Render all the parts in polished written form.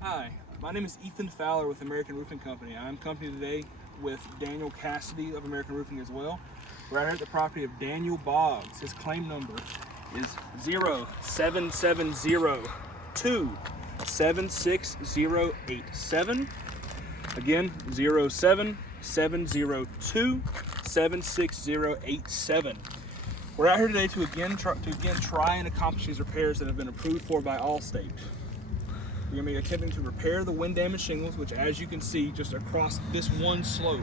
Hi, my name is Ethan Fowler with American Roofing Company. I'm accompanied today with Daniel Cassidy of American Roofing as well. We're out here at the property of Daniel Boggs. His claim number is 07702-76087. Again, 07702-76087. We're out here today to again try and accomplish these repairs that have been approved for by Allstate. We're going to be attempting to repair the wind damaged shingles, which, as you can see, just across this one slope,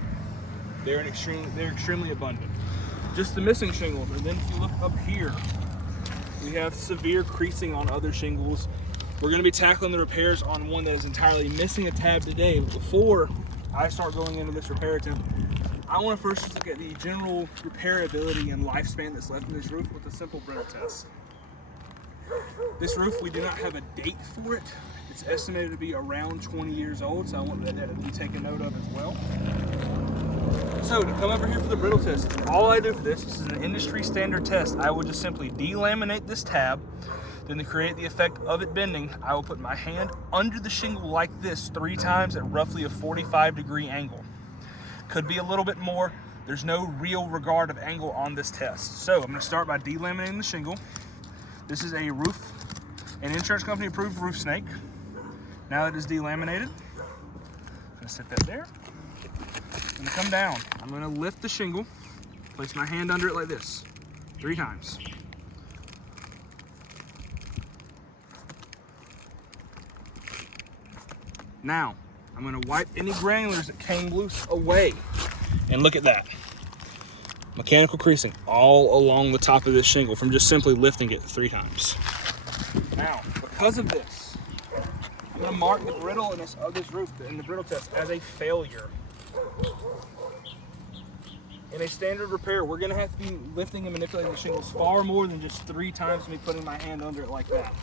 they're extremely abundant. Just the missing shingles, and then if you look up here, we have severe creasing on other shingles. We're going to be tackling the repairs on one that is entirely missing a tab today. But before I start going into this repair attempt, I want to first just look at the general repairability and lifespan that's left in this roof with a simple brittle test. This roof, we do not have a date for it. It's estimated to be around 20 years old, so I want that to be taken note of as well. So to come over here for the brittle test, all I do for this is an industry standard test. I will just simply delaminate this tab. Then to create the effect of it bending, I will put my hand under the shingle like this 3 times at roughly a 45-degree angle. Could be a little bit more. There's no real regard of angle on this test. So I'm going to start by delaminating the shingle. This is an insurance company approved roof snake. Now that it is delaminated, I'm going to set that there. I'm going to come down. I'm going to lift the shingle, place my hand under it like this 3 times. Now, I'm going to wipe any granulars that came loose away. And look at that. Mechanical creasing all along the top of this shingle from just simply lifting it 3 times. Now, because of this, I'm going to mark the brittleness of this roof in the brittle test as a failure. In a standard repair, we're going to have to be lifting and manipulating the shingles far more than just 3 times me putting my hand under it like that.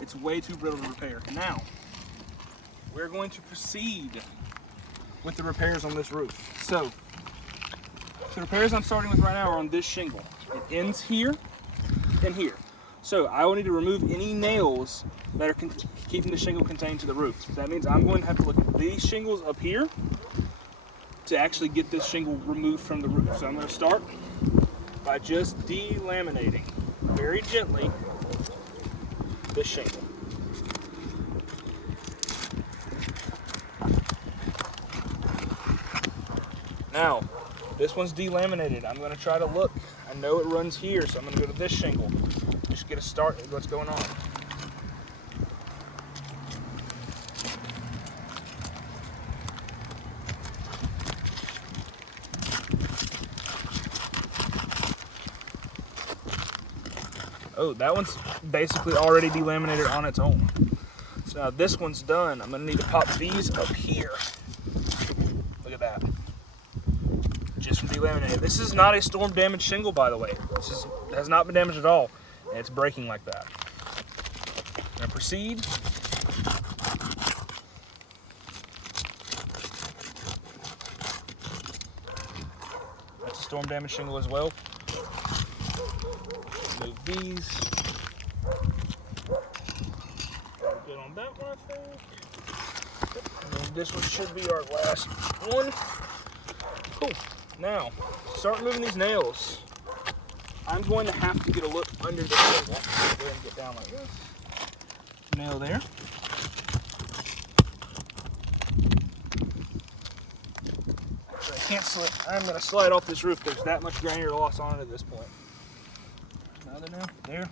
It's way too brittle to repair. Now, we're going to proceed with the repairs on this roof. So, the repairs I'm starting with right now are on this shingle. It ends here and here. So I will need to remove any nails that are keeping the shingle contained to the roof. So that means I'm going to have to look at these shingles up here to actually get this shingle removed from the roof. So I'm going to start by just delaminating very gently this shingle. Now, this one's delaminated. I'm going to try to look. I know it runs here, so I'm going to go to this shingle. Just get a start at what's going on. Oh, that one's basically already delaminated on its own. So now this one's done. I'm going to need to pop these up here. Look at that. Just from delaminated. This is not a storm damaged shingle, by the way. This has not been damaged at all, and it's breaking like that. I'm going to proceed. That's a storm damaged shingle as well. Move these. Good on that one, I think. And then this one should be our last one. Cool. Now, start moving these nails. I'm going to have to get a look under the shingle. Go ahead and get down like this. Nail there. So I can't slip. I'm going to slide off this roof. There's that much granular loss on it at this point. Another nail there.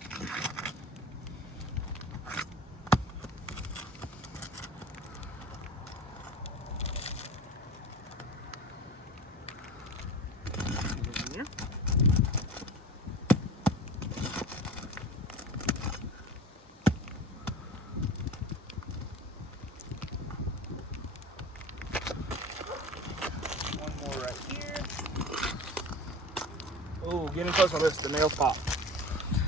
Oh, getting close on this, the nail pop.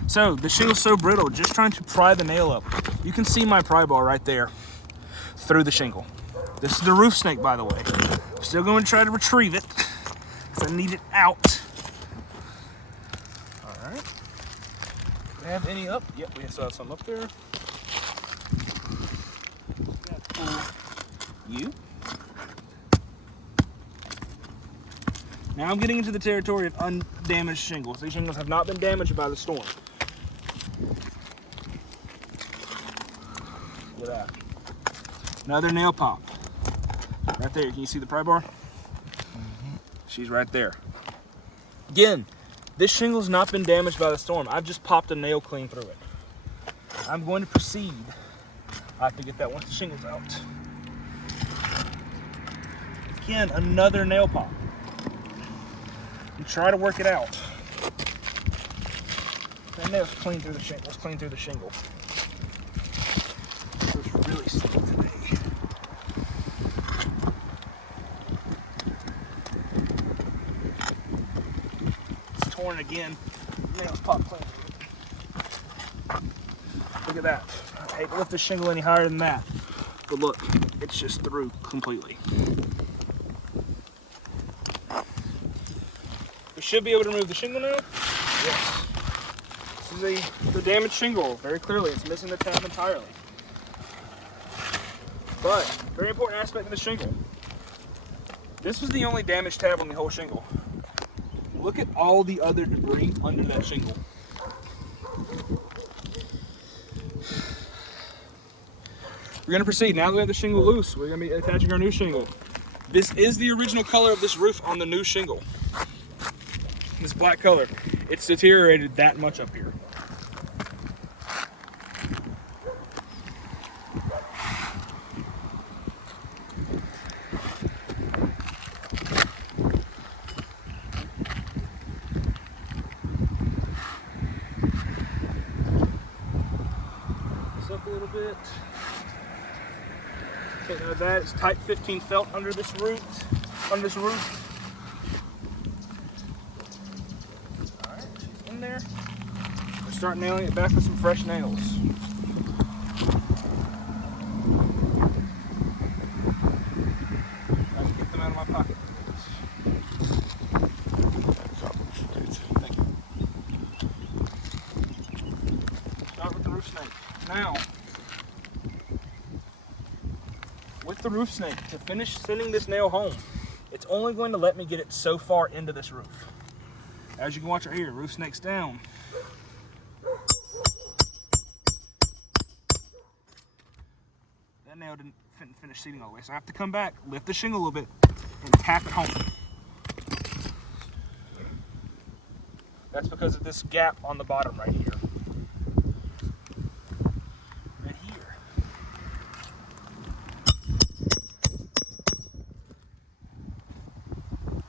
So the shingle's so brittle, just trying to pry the nail up. You can see my pry bar right there through the shingle. This is the roof snake, by the way. I'm still going to try to retrieve it because I need it out. All right. Do we have any up? Yep, we still have some up there. Pull you. Now I'm getting into the territory of undamaged shingles. These shingles have not been damaged by the storm. Look at that. Another nail pop. Right there. Can you see the pry bar? She's right there. Again, this shingle's not been damaged by the storm. I've just popped a nail clean through it. I'm going to proceed. I have to get that once the shingle's out. Again, another nail pop. And try to work it out. That nail's clean through the shingle. It's clean through the shingle. It's really slick today. It's torn again. Nails pop clean through it. Look at that. I hate to lift the shingle any higher than that. But look, it's just through completely. We should be able to remove the shingle now. Yes. This is the damaged shingle. Very clearly, it's missing the tab entirely. But, very important aspect of the shingle. This was the only damaged tab on the whole shingle. Look at all the other debris under that shingle. We're going to proceed. Now that we have the shingle loose, we're going to be attaching our new shingle. This is the original color of this roof on the new shingle. This black color. It's deteriorated that much up here. This up a little bit. Okay, now that is type 15 felt under this roof. There. We'll start nailing it back with some fresh nails. I can get them out of my pocket. Thank you. Start with the roof snake. Now, with the roof snake, to finish sending this nail home, it's only going to let me get it so far into this roof. As you can watch right here, roof snake's down. That nail didn't finish seating all the way, so I have to come back, lift the shingle a little bit, and tap it home. That's because of this gap on the bottom right here. Right here.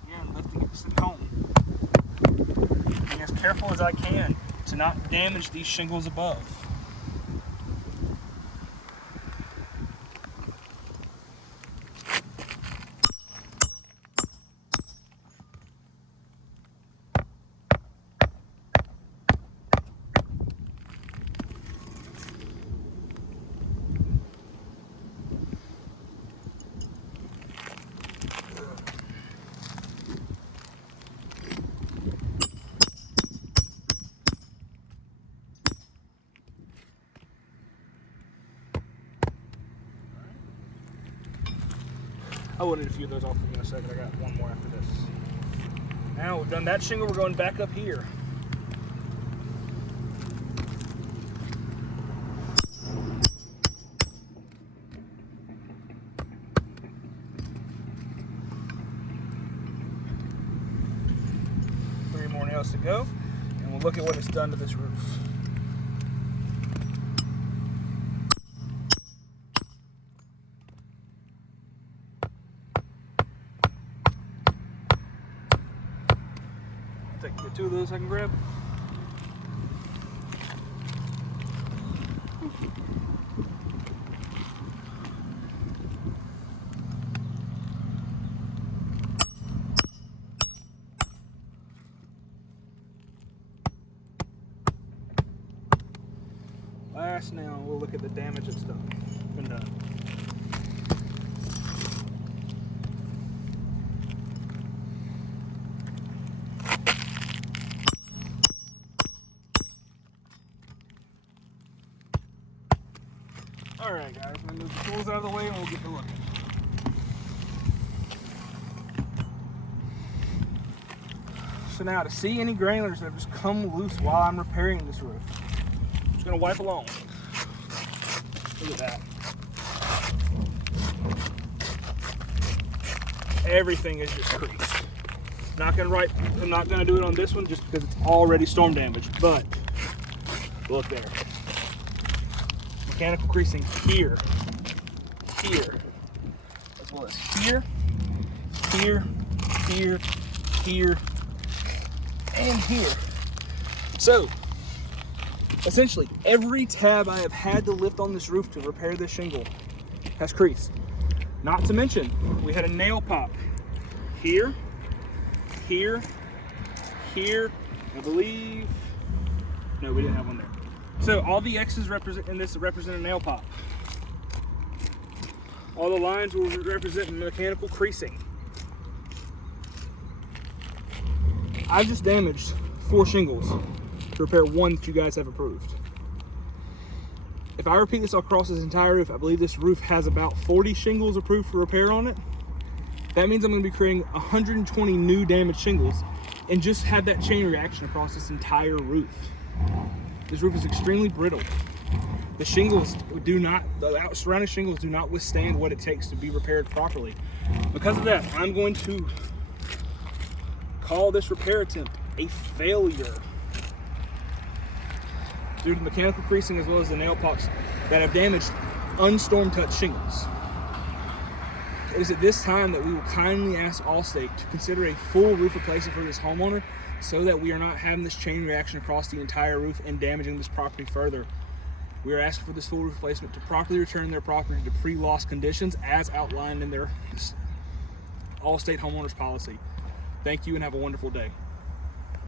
Again, lifting it to sit home. As careful as I can to not damage these shingles above. I will need a few of those off in a second. I got one more after this. Now we've done that shingle, we're going back up here. Three more nails to go, and we'll look at what it's done to this roof. Get two of those I can grab. Last now we'll look at the damage that's been done. Alright guys, I'm going to move the tools out of the way and we'll get to looking. So now to see any granulars that have just come loose while I'm repairing this roof, I'm just gonna wipe along. Look at that. Everything is just creased. I'm not gonna do it on this one just because it's already storm damaged, but look there. Mechanical creasing here, here, as well as here, here, here, here, and here. So, essentially, every tab I have had to lift on this roof to repair this shingle has creased. Not to mention, we had a nail pop here, here, here, I believe. No, we didn't have one there. So all the X's represent a nail pop. All the lines will represent mechanical creasing. I've just damaged 4 shingles to repair one that you guys have approved. If I repeat this across this entire roof, I believe this roof has about 40 shingles approved for repair on it. That means I'm going to be creating 120 new damaged shingles and just have that chain reaction across this entire roof. This roof is extremely brittle. The shingles the surrounding shingles do not withstand what it takes to be repaired properly. Because of that, I'm going to call this repair attempt a failure due to mechanical creasing as well as the nail pops that have damaged unstorm touched shingles. It is at this time that we will kindly ask Allstate to consider a full roof replacement for this homeowner so that we are not having this chain reaction across the entire roof and damaging this property further. We are asking for this full roof replacement to properly return their property to pre-loss conditions as outlined in their Allstate homeowners policy. Thank you and have a wonderful day.